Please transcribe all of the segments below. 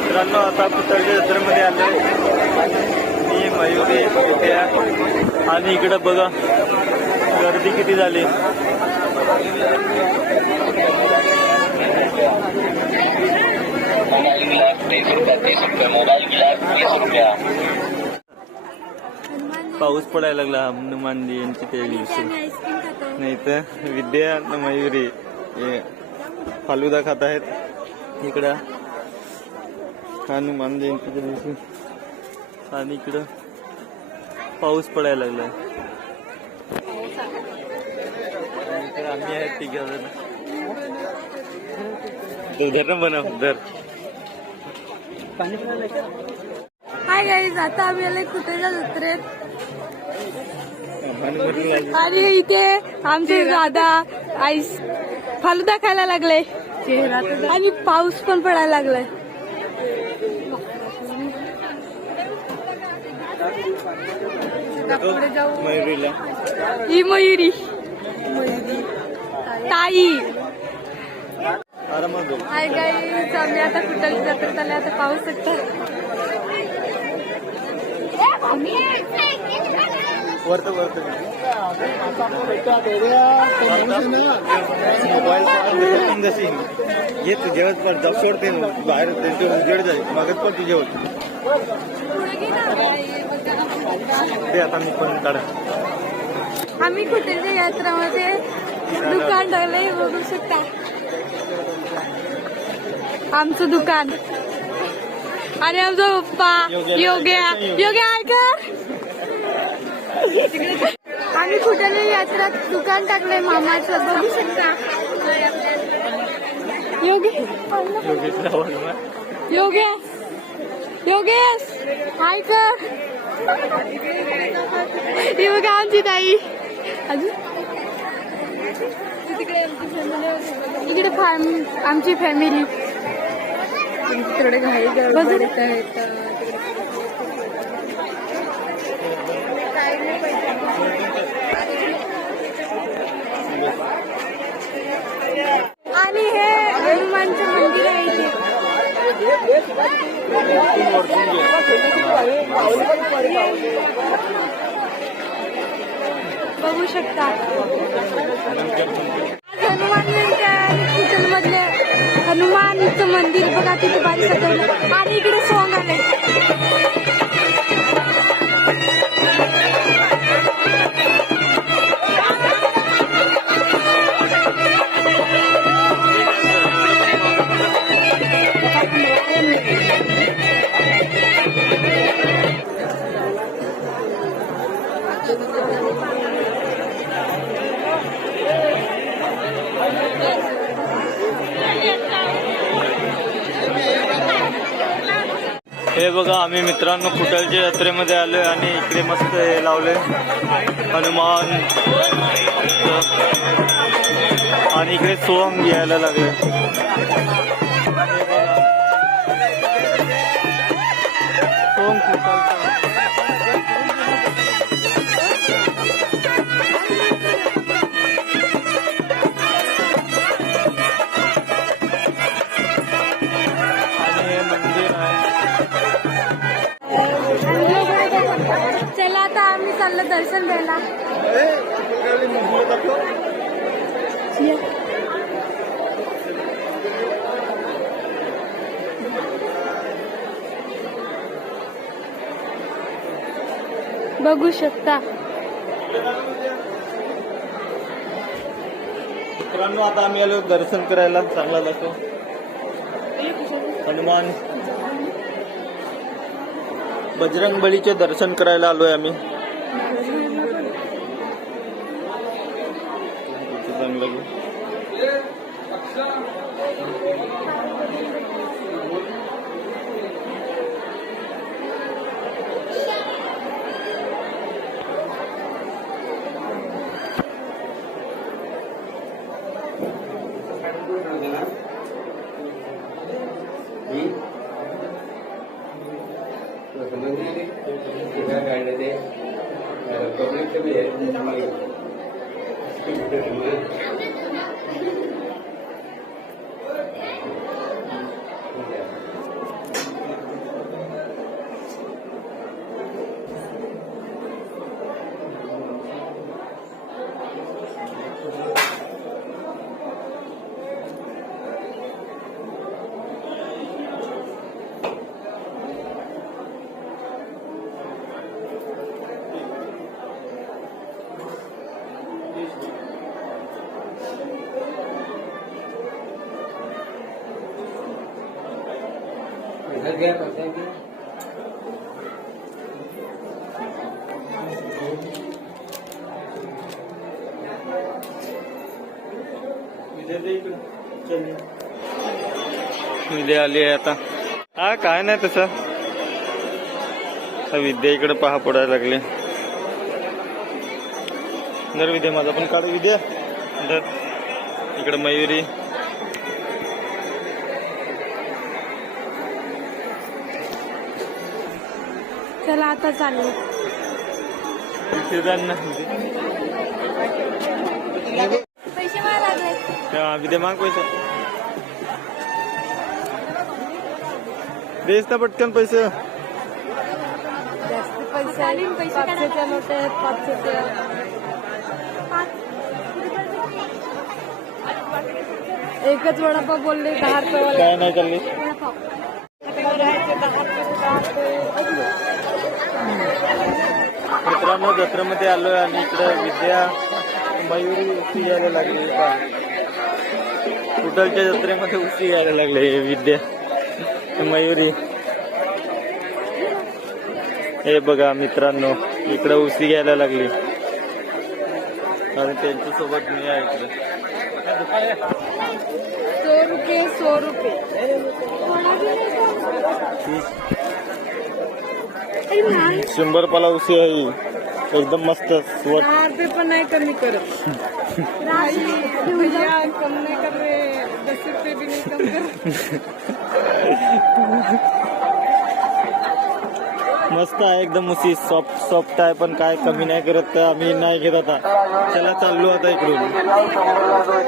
मित्रांनो आता कुठल्या जत्रेमध्ये आलोय मी मयुरी विद्या आणि इकडं बघा गर्दी किती झाली. पाऊस पडायला लागला हनुमान जयंती त्या दिवशी. नाही तर विद्या आणि मयुरी फालुदा खात आहेत इकडं हनुमान जयंतीच्या दिवशी. आणि इकडं पाऊस पडायला लागलाय. तर आम्ही आहेत तिघ जण. धर बनव धर. हाय गाईज, आता आम्ही आलोय कुठेच्या जत्रेत आणि इथे आमचे दादा आई फालुदा खायला लागले आणि पाऊस पण पडायला लागलाय. मयुरीला ही मयुरी ताई. हाय गाईज, आम्ही आता कुठेच्या जत्रेत आले. आता पाहू शकता वरत मोबाईल जशी ये तू जेवत पण जाऊ सोडते बाहेर उजेड जाईल मगच पण तू जेवत ते. आता मी पण काढ. आम्ही कुठेच्या यात्रामध्ये दुकान टाकले बघू शकता. आमचं दुकान आणि आमचा पप्पा योग्या ऐका. आम्ही कुठल्या यात्रात दुकान टाकलंय मामाचं बघू शकता. योगेश हाय कर. ही बघा आमची ताई. अजून इकडे आमची फॅमिली थोडे घाई गडबडीत आहेत. आणि हे हनुमानचं मंदिर आहे इथे. बघू शकता हनुमान कुठल मधले हनुमानचं मंदिर बघा तिथे भारी सजवलं. आणि इकडे सॉंग आले. हे बघा आम्ही मित्रांनो कुठलच्या यात्रेमध्ये आलोय आणि इकडे मस्त हे लावले हनुमान आणि इकडे सोंग घ्यायला लागले. सोंग चला आता आम्ही चाललो दर्शन घ्यायला. बघू शकता मित्रांनो आता आम्ही आलो दर्शन करायला. चांगला लागतो हनुमान बजरंगबलीचे दर्शन करायला आलोय आम्ही. विद्या आली आहे आता. हा काय नाही तसं, विद्या इकडे पहा पडायला लागले. जर विद्या माझा पण काढ विद्या. तर इकडे मयुरी. चला आता चालू. पैसे मला लागले. विद्या माग पैसे देस ना पटकन पैसे. जास्त पैसे आले. पाचशेच्या नोट आहेत. 500च्या. एकच वडापाव बोलले 10 रुपये. काय नाही चालली. मित्रांनो जत्रेमध्ये आलोय आणि इकडे विद्या मयुरी उशी यायला लागली. कुठलच्या जत्रेमध्ये उशी यायला लागले विद्या मयुरी. हे बघा मित्रांनो इकडे उशी घ्यायला लागली आणि त्यांच्यासोबत मी आहे इकडे. 100 रुपये 100 रुपये. 100 रुपयाला उशी आहे. एकदम मस्त स्वच्छ. 10 रुपये पण नाही कमी करत. भैया कम नहीं कर रहे. 10 रुपये भी नहीं कम कर. मस्त आहे एकदम उशी. सॉफ्ट सॉफ्ट आहे पण काय कमी नाही करत. आम्ही नाही घेत आता. चला चाललो आता इकडून.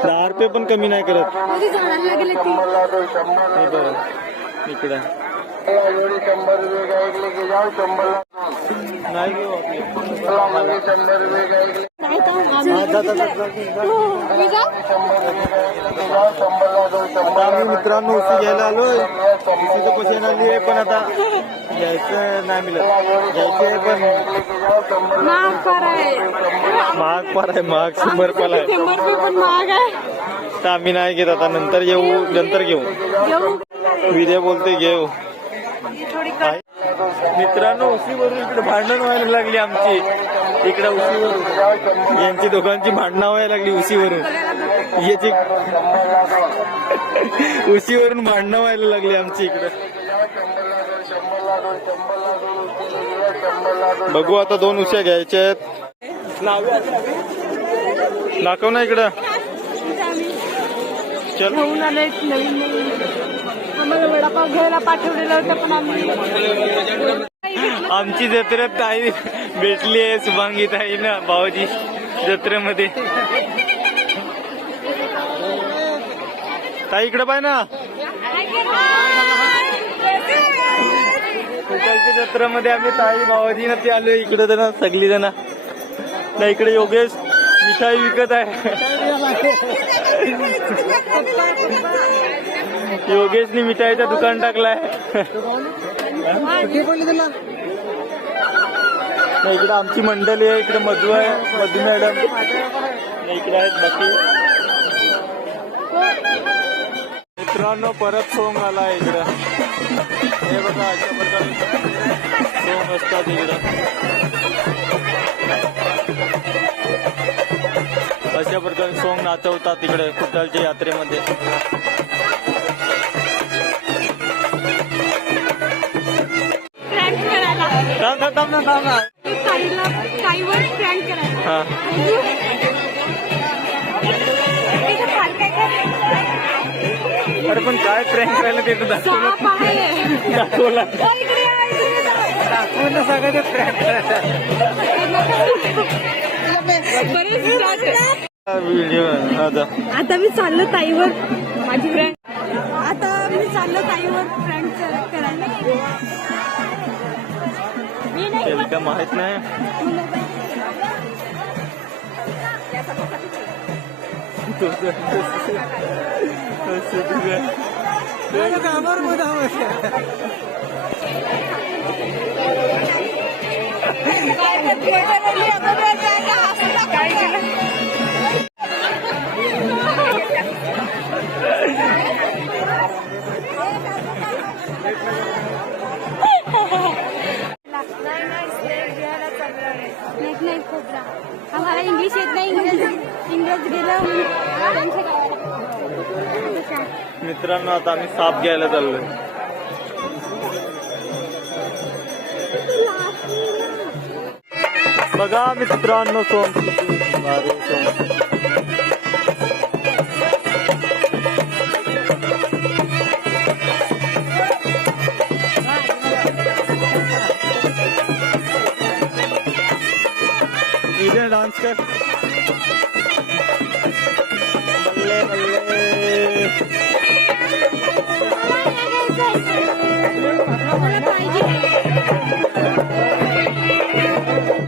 10 रुपये पण कमी नाही करत. हे बघा इकडे नाही घेऊ आम्ही मित्रांनो उशी घ्यायला आलोय. उशीचं पैसे नाही आहे पण आता घ्यायचं नाही मिळत. घ्यायचे पण महाग फार आहे. महाग फार आहे. महाग 100 रुपयाला आहे. 100 रुपये पण महाग आहे. तर आम्ही नाही घेत आता. नंतर येऊ. नंतर घेऊ. विद्या बोलते घेऊ. मित्रांनो उशीवरून इकडे भांडण व्हायला लागली आमची. इकडे उशीवरून यांची दोघांची भांडणं व्हायला लागली उशीवरून. याची उशीवरून भांडणं व्हायला लागली आमची इकडे. बघू आता 2 उश्या घ्यायच्या आहेत. दाखव ना इकडं. चल घेऊन आले नवीन नवीन. आम्हाला वडापाव घ्यायला पाठवलेलं होतं पण आम्ही. आमची जत्रेत ताई भेटली आहे. शुभांगी ताई ना भाऊजी जत्रेमध्ये. ताई इकडे पाय ना. कुठलच्या जत्रेमध्ये आम्ही ताई भाऊजी ना ते आलोय इकडे ना सगळी जण. ना इकडे योगेश मिठाई विकत आहे. योगेशनी मिठाईचं दुकान टाकलाय. इकडे आमची मंडळी आहे. इकडे मधू आहे. मधू मॅडम इकडे आहेत बाकी मित्रांनो. परत सोंग आला इकडं. हे बघा अशा प्रकारे सोंग असतात इकडं. अशा प्रकारे सोंग नाचवतात इकडे कुठलच्या यात्रेमध्ये. ताईवर प्रँक करायला. अरे पण काय प्रँक करायला ते दाखवलं. दाखवलं सगळं प्रँक व्हिडिओ. आता मी चाललो ताईवर. माझी फ्रेंड. आता मी चाललो ताईवर फ्रेंड करायला. का माहित नाही. मित्रांनो आता आम्ही साप घ्यायला चाललोय. बघा मित्रांनो डान्स कर.